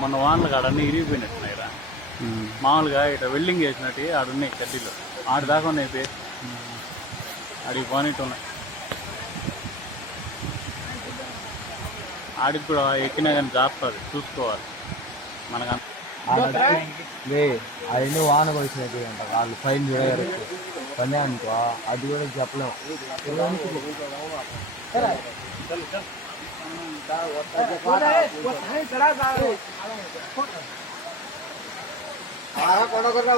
మొన్న వానలు కాడన్నీ ఇరిగిపోయినట్టున్నాయి రా. మామూలుగా ఇట్లా వెల్డింగ్ వేసినట్టు ఆడున్నాయి కడ్డీలు. ఆడి దాకా ఉన్నాయి పే ఆడికి పోనట్టు ఉన్నాయి. ఆడికి కూడా ఎక్కినా కానీ జాపుతుంది, చూసుకోవాలి మనకు. అవన్నీ వాన వచ్చినట్టు అంట వాళ్ళు ఫైన్ చూడగారు పని అనుకో, అది కూడా చెప్పలేము.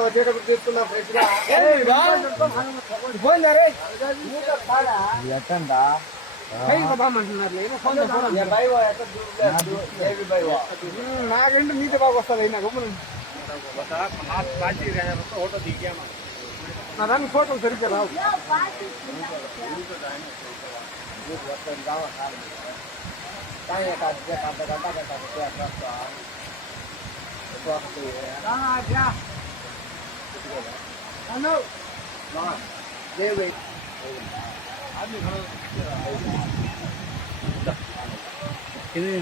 వచ్చేటప్పుడు తీసుకున్నా ఎట్టంట నాకంటే మీతో బాగా వస్తుంది. నాకు నా దాన్ని ఫోటోలు సరిగ్గా రావు. ఇది